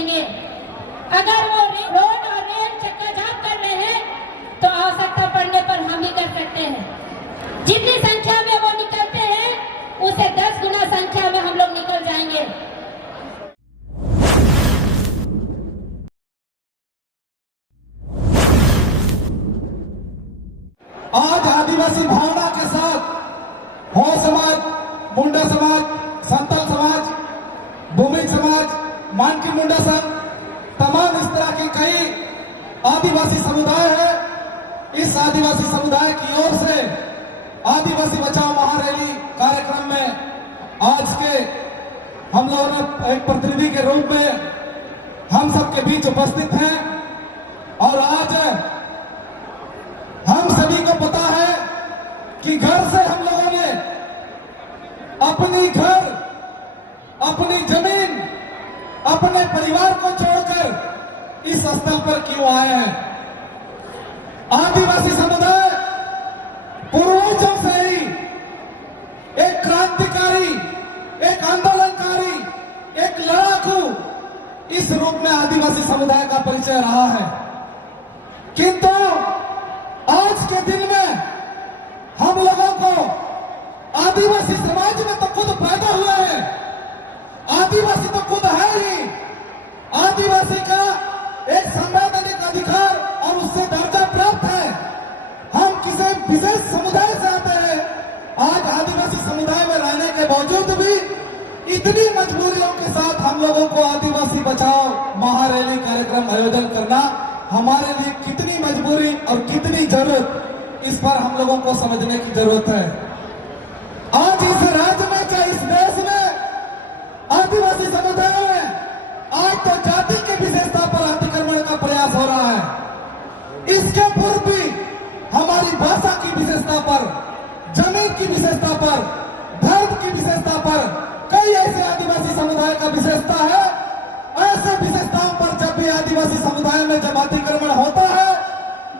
देंगे। अगर वो रोड और रेल चक्का जाम कर रहे हैं तो आवश्यकता पड़ने पर हम ही कर सकते हैं। जितनी संख्या में वो निकलते हैं उससे 10 गुना संख्या में हम लोग निकल जाएंगे। आज आदिवासी भावना के साथ हो समाज, मुंडा समाज, संताल समाज, भूमिक समाज, मानकी मुंडा संघ, तमाम इस तरह के कई आदिवासी समुदाय है। इस आदिवासी समुदाय की ओर से आदिवासी बचाओ महारैली कार्यक्रम में आज के हम लोगों ने एक प्रतिनिधि के रूप में हम सबके बीच उपस्थित हैं। और आज हम सभी को पता है कि घर से हम लोगों ने अपनी घर, अपनी जमीन, अपने परिवार को छोड़कर इस स्थल पर क्यों आए हैं। आदिवासी समुदाय पूर्वजों से ही एक क्रांतिकारी, एक आंदोलनकारी, एक लड़ाकू इस रूप में आदिवासी समुदाय का परिचय रहा है। किंतु आज के दिन में हम लोगों को आदिवासी समाज में तो खुद पैदा हुआ है, आदिवासी तो खुद है ही। आदिवासी का एक संवैधानिक अधिकार और उससे दर्जा प्राप्त है। हम किसी विशेष समुदाय से आते हैं। आज आदिवासी समुदाय में रहने के बावजूद भी इतनी मजबूरियों के साथ हम लोगों को आदिवासी बचाओ महारैली कार्यक्रम आयोजन करना हमारे लिए कितनी मजबूरी और कितनी जरूरत, इस पर हम लोगों को समझने की जरूरत है। आज इस राज्य में, चाहे इस देश में, आदिवासी समुदाय में आज तो जाति की विशेषता पर अतिक्रमण का प्रयास हो रहा है। इसके पूर्व भी हमारी भाषा की विशेषता पर, जमीन की विशेषता पर, धर्म की विशेषता पर कई ऐसे आदिवासी समुदाय का विशेषता है। ऐसे विशेषताओं पर जब भी आदिवासी समुदाय में जब अतिक्रमण होता है,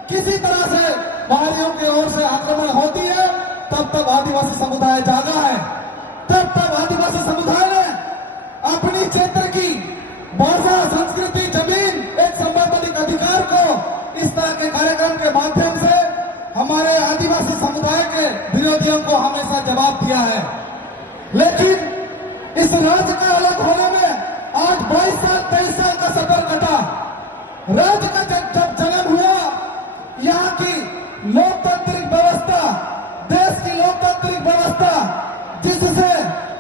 किसी तरह से बाहरियों की ओर से आक्रमण होती है, तब आदिवासी समुदाय जागा है। तब आदिवासी समुदाय ने अपनी क्षेत्र की भाषा, संस्कृति, जमीन, एक संवैधानिक अधिकार को इस तरह के कार्यक्रम के माध्यम से हमारे आदिवासी समुदाय के विरोधियों को हमेशा जवाब दिया है। लेकिन इस राज्य का अलग होने में आज 22 साल 23 साल का सफर कटा। राज्य का जब जन्म हुआ, यहाँ की लोकतांत्रिक व्यवस्था, देश की लोकतांत्रिक व्यवस्था, जिससे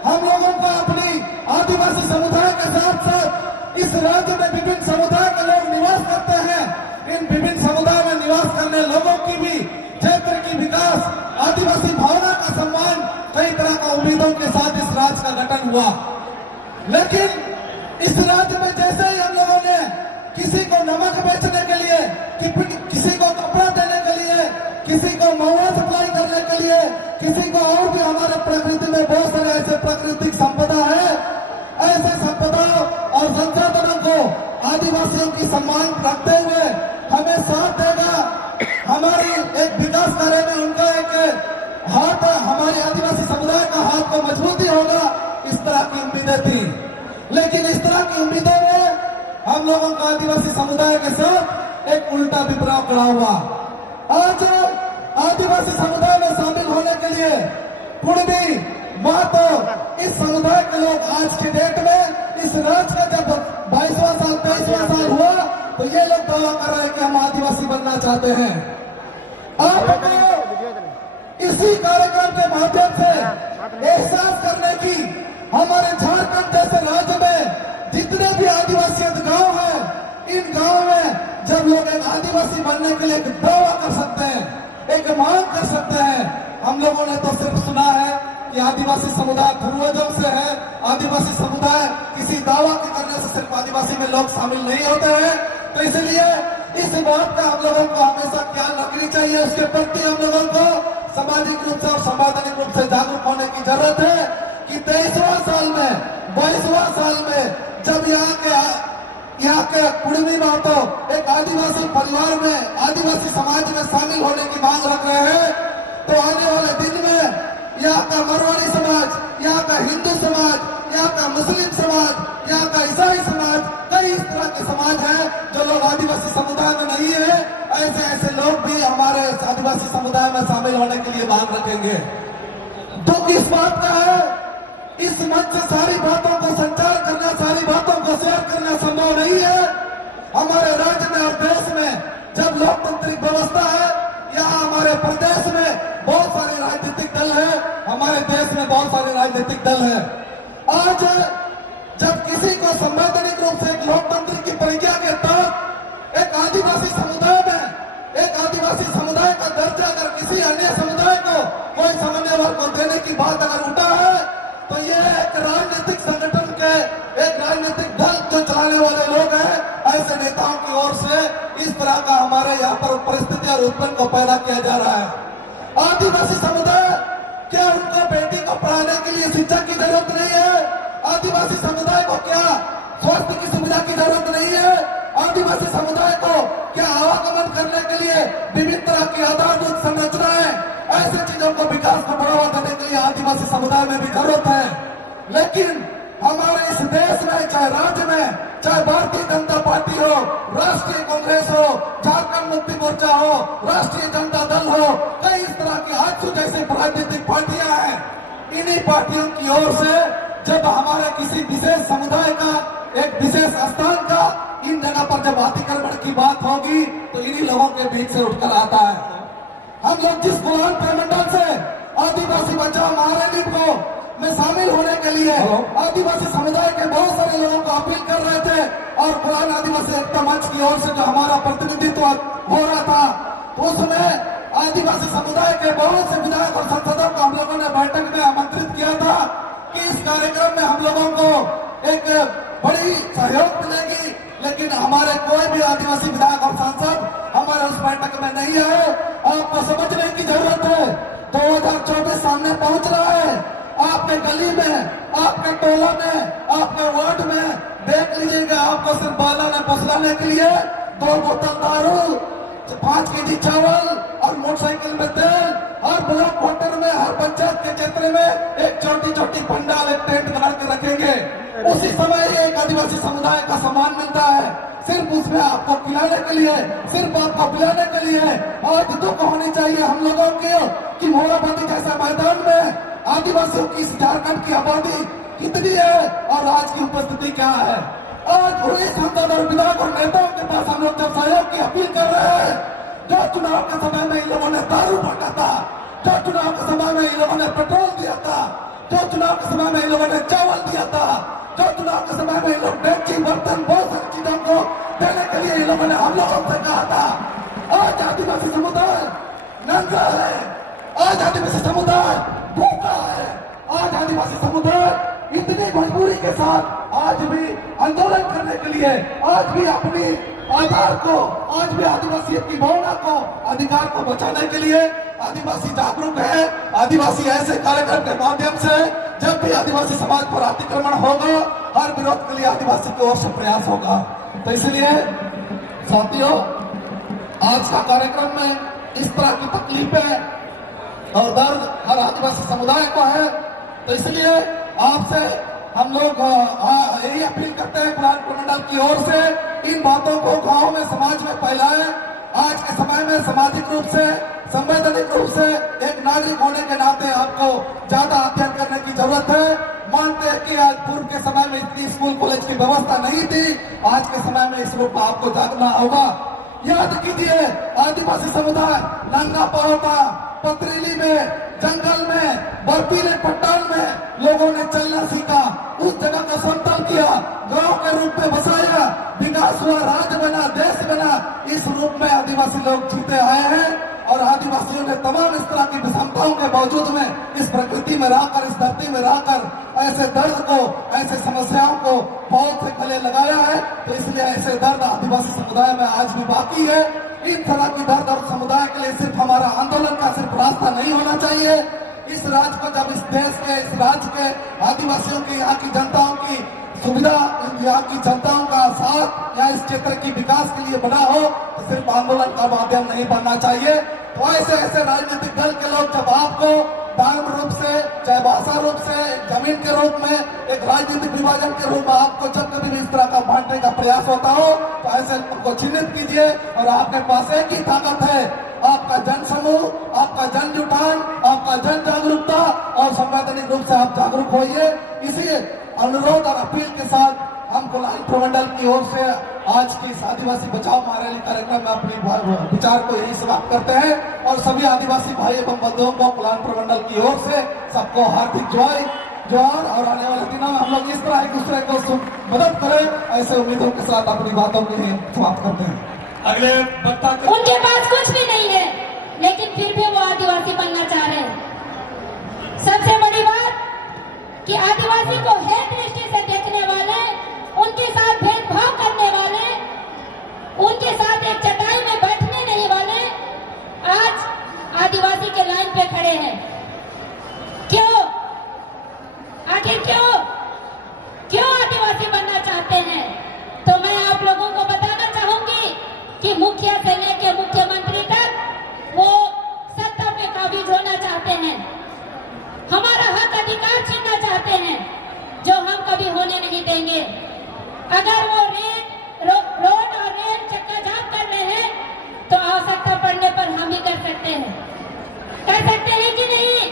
हम लोगों को अपनी आदिवासी समुदाय के साथ साथ इस राज्य में विभिन्न समुदाय के लोग निवास करते हैं। इन विभिन्न समुदाय में निवास करने लोगों की भी क्षेत्र की विकास, आदिवासी भावना का सम्मान, कई तरह का उम्मीदों के साथ इस राज्य का गठन हुआ। लेकिन इस राज्य में जैसे ही हम लोगों ने किसी को नमक बेचने के लिए, किसी को कपड़ा देने के लिए, किसी को महुआ सप्लाई करने के लिए, किसी को और भी हमारे प्रकृति में बहुत सारे ऐसे प्राकृतिक संपदा है, ऐसे संपदा और संसाधनों को आदिवासियों की सम्मान रखते हुए हमें साथ देगा, हमारी एक विकास कार्य में उनका एक हाथ, हमारे आदिवासी समुदाय का हाथ को मजबूती होगा, इस तरह की उम्मीदें थी। लेकिन इस तरह की उम्मीदों में हम लोगों का आदिवासी समुदाय के साथ एक उल्टा विप्लव खड़ा हुआ। आज आदिवासी समुदाय में शामिल होने के लिए कुणबी, महतो, इस समुदाय के लोग आज के डेट में इस राज्य का जब 22वां साल 23वां साल हुआ तो ये लोग दावा कर रहे हैं कि हम आदिवासी बनना चाहते हैं। आपको इसी कार्यक्रम के माध्यम से एहसास करने की, हमारे झारखंड जैसे राज्य में जितने भी आदिवासी गांव हैं, इन गांव में जब लोग एक आदिवासी बनने के लिए एक दावा कर सकते हैं, एक मांग कर सकते हैं। हम लोगों ने तो सिर्फ सुना है कि आदिवासी समुदाय पूर्वजों से है, आदिवासी समुदाय किसी दावा के करने से सिर्फ आदिवासी में लोग शामिल नहीं होते हैं। तो इसलिए इस बात का हम लोगों को हमेशा ख्याल रखनी चाहिए, उसके प्रति हम लोगों को सामाजिक रूप से और संवैधानिक रूप से जागरूक होने की जरूरत है कि 23वां साल में, 22वां साल में जब यहाँ के कुणबी महतो एक आदिवासी परिवार में, आदिवासी समाज में शामिल होने की मांग रख रहे हैं, तो आने वाले दिन में यहाँ का मारवाड़ी समाज, यहाँ का हिंदू समाज, यहाँ का मुस्लिम समाज, यहाँ का ईसाई समाज, कई आदिवासी समुदाय में शामिल होने के लिए मांग रखेंगे। दुख इस बात का है, इस मंच से सारी बातों को संचार करना, सारी बातों को शेयर करना संभव नहीं है। हमारे राज्य में और देश में जब लोकतांत्रिक व्यवस्था है, यहाँ हमारे प्रदेश में बहुत सारे राजनीतिक दल है, हमारे देश में बहुत सारे राजनीतिक दल है। आज जब किसी को संवैधानिक रूप से एक लोकतंत्र की परिज्ञा के तहत एक आदिवासी समुदाय में एक आदिवासी समुदाय का दर्जा अगर किसी अन्य समुदाय को कोई सामान्य वर्ग को देने की बात अगर उठा है, तो ये एक राजनीतिक संगठन के एक राजनीतिक दल जो चलाने वाले लोग हैं, ऐसे नेताओं की ओर से इस तरह का हमारे यहाँ पर परिस्थिति और उत्पन्न को पैदा किया जा रहा है। आदिवासी समुदाय, क्या उनको बेटी को पढ़ाने के लिए शिक्षा की जरूरत नहीं है? आदिवासी समुदाय को क्या स्वास्थ्य की सुविधा की जरूरत नहीं है? आदिवासी समुदाय को क्या आवागमन करने के लिए विभिन्न तरह की आधारभूत संरचनाएं, ऐसे चीजों को विकास को बढ़ावा देने के लिए आदिवासी समुदाय में भी जरूरत है। लेकिन हमारे इस देश में, चाहे राज्य में, चाहे भारतीय जनता पार्टी हो, राष्ट्रीय कांग्रेस हो, झारखंड मुक्ति मोर्चा हो, राष्ट्रीय जनता दल हो, कई इस तरह की आजू जैसी राजनीतिक पार्टियां हैं। इन्हीं पार्टियों की ओर से जब हमारे किसी विशेष समुदाय का, एक विशेष स्थान का, इन जगह पर जब अतिक्रमण की बात होगी तो इन्हीं लोगों के बीच से उठकर आता है। हम लोग जिस कुरान प्रमंडल से आदिवासी बचाओ महारैली को में शामिल होने के लिए आदिवासी समुदाय के बहुत सारे लोगों को अपील कर रहे थे, और कुरान आदिवासी एकता मंच की ओर से जो हमारा प्रतिनिधित्व हो रहा था, तो उसमें आदिवासी समुदाय के बहुत से विधायक और सांसदों को हम लोगों ने बैठक में आमंत्रित किया था कि इस कार्यक्रम में हम लोगों को एक बड़ी सहयोग मिलेगी। लेकिन हमारे कोई भी आदिवासी विधायक और सांसद हमारे उस बैठक में नहीं आए। आपको समझने की जरूरत है, 2024 सामने पहुंच रहा है। आपके गली में, आपके टोला में, आपके वार्ड में देख लीजिएगा, आपको सिर्फ बालाना पसलाने के लिए 2 बोतल दारू, 5 केजी चावल और मोटरसाइकिल में तेल, हर ब्लॉक क्वार्टर में, हर पंचायत के क्षेत्र में एक छोटी छोटी पंडाल, एक टेंट बना के रखेंगे। उसी समय एक आदिवासी समुदाय का सम्मान मिलता है, सिर्फ उसमें आपको खिलाने के लिए, सिर्फ आपको पिलाने के लिए। आज दुख होनी चाहिए हम लोगों के कि मोराबादी जैसा मैदान में आदिवासियों की इस झारखंड की आबादी कितनी है और आज की उपस्थिति क्या है। आज पूरे सांसद और विधायक और नेताओं के पास हम लोग जब सहयोग की अपील कर रहे हैं, जो चुनाव के समय में इन लोगों ने दारू बांटा था, जो चुनाव के समय में इन लोगों ने पेट्रोल दिया था, जो चुनाव के समय में इन लोगों ने चावल दिया था, जो चुनाव के समय में इन लोग डेक्ची, बर्तन, बहुत सारी चीजों को देने के लिए इन लोगों ने हम लोगों से कहा था। आज आदिवासी समुदाय नंगा है, आज आदिवासी समुदाय भूखा है, आज आदिवासी समुदाय इतनी मजबूरी के साथ आज भी आंदोलन करने के लिए, आज भी अपनी आधार को, आज भी आदिवासी की भावना को, अधिकार को बचाने के लिए आदिवासी जागरूक है। आदिवासी ऐसे कार्यक्रम के माध्यम से जब भी आदिवासी समाज पर अतिक्रमण होगा, हर विरोध के लिए आदिवासी की ओर से प्रयास होगा। तो इसलिए साथियों, आज का कार्यक्रम में इस तरह की तकलीफें और दर्द हर आदिवासी समुदाय को है। तो इसलिए आपसे हम लोग यही अपील करते हैं कुरान प्रमंडल की ओर से, इन बातों को गांव में, समाज में फैलाएं। आज के समय में सामाजिक रूप से, संवैधानिक रूप से एक नागरिक होने के नाते आपको ज्यादा अध्ययन करने की जरूरत है। मानते हैं कि आज पूर्व के समय में इतनी स्कूल कॉलेज की व्यवस्था नहीं थी, आज के समय में इस रूप में आपको जागना होगा। याद कीजिए, आदिवासी समुदाय नंगा पाँव था, पथरीली में, जंगल में, बर्फीले पट्टान में लोगों ने चलना सीखा, उस जगह को समतल किया, गांव के रूप में बसाया, विकास हुआ, राज्य बना, देश बना। इस रूप में आदिवासी लोग जीते आए हैं और आदिवासियों ने तमाम इस तरह की विषमताओं के बावजूद में इस प्रकृति में रहकर, इस धरती में रहकर ऐसे दर्द को, ऐसे समस्याओं को बहुत से गले लगाया है। तो इसलिए ऐसे दर्द आदिवासी समुदाय में आज भी बाकी है। इन तरह की दर्द और समुदाय के लिए सिर्फ हमारा आंदोलन का सिर्फ रास्ता नहीं होना चाहिए। इस राज्य को जब इस देश के, इस राज्य के आदिवासियों की, यहाँ की जनताओं की सुविधा, यहाँ की जनताओं का साथ या इस क्षेत्र की विकास के लिए बना हो, तो सिर्फ आंदोलन का माध्यम नहीं बनना चाहिए। तो ऐसे ऐसे राजनीतिक दल के लोग जब आपको धर्म रूप से, चाहे भाषा रूप से, जमीन के रूप में, एक राजनीतिक विभाजन के रूप में आपको जब कभी भी इस तरह का बांटने का प्रयास होता हो, तो ऐसे लोगों को चिन्हित कीजिए। और आपके पास एक ही ताकत है, आपका जन समूह, आपका जन जुटान, आपका जन जागरूकता और संवैधानिक रूप से आप जागरूक होइए। इसी अनुरोध और अपील के साथ हम कोल्हान प्रमंडल की ओर से आज के इस आदिवासी बचाओ महारैली कार्यक्रम में अपने विचार को यही समाप्त करते हैं और सभी आदिवासी भाई एवं बंधुओं को कोल्हान प्रमंडल की ओर से सबको हार्दिक जोर और आने वाले दिनों में हम लोग इस तरह एक दूसरे को मदद करें, ऐसे उम्मीदों के साथ अपनी बातों को समाप्त करते हैं। अगले वक्ता उनके पास कुछ भी नहीं है, लेकिन फिर भी वो आदिवासी बनना चाह रहे हैं। सबसे बड़ी बात कि आदिवासी को हेय दृष्टि से देखने वाले, उनके साथ भेदभाव करने वाले, उनके साथ एक चटाई में बैठने नहीं वाले आज आदिवासी के लाइन पे खड़े हैं। क्यों? आखिर क्यों आदिवासी बनना चाहते हैं? तो मैं आप लोगों को बताना चाहूंगी कि मुखिया से लेकर मुख्यमंत्री तक वो सत्ता पे काबिज होना चाहते हैं, हमारा हक अधिकार छीनना चाहते हैं, जो हम कभी होने नहीं देंगे। अगर वो रोड और रेल चक्का जाम कर रहे हैं तो आवश्यकता पड़ने पर हम ही कर सकते हैं। कर सकते हैं कि नहीं?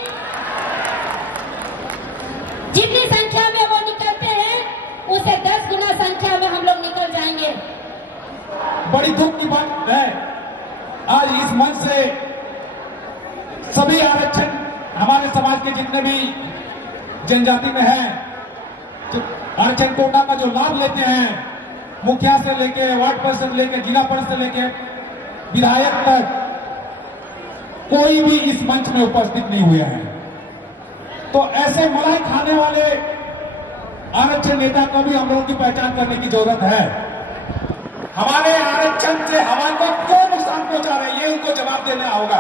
जितनी संख्या में वो निकलते हैं उसे 10 गुना संख्या में हम लोग निकल जाएंगे। बड़ी दुख की बात है, आज इस मंच से सभी आरक्षण हमारे समाज के जितने भी जनजाति में हैं, आरक्षण कोटा का जो लाभ लेते हैं, मुखिया से लेके वार्ड परिषद लेके जिला परिषद से लेके विधायक तक, कोई भी इस मंच में उपस्थित नहीं हुए हैं। तो ऐसे मलाई खाने वाले आरक्षण नेता को भी हम लोगों की पहचान करने की जरूरत है। हमारे आरक्षण से हमारे को क्यों नुकसान पहुंचा रहे हैं, ये उनको जवाब देना होगा।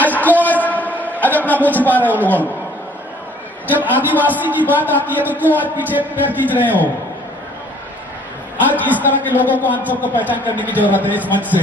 आज क्यों आज अपना मुंह छुपा रहे हो लोगों? जब आदिवासी की बात आती है तो क्यों आज पीछे पैर खींच रहे हो? आज इस तरह के लोगों को हम सबको पहचान करने की जरूरत है इस मंच से।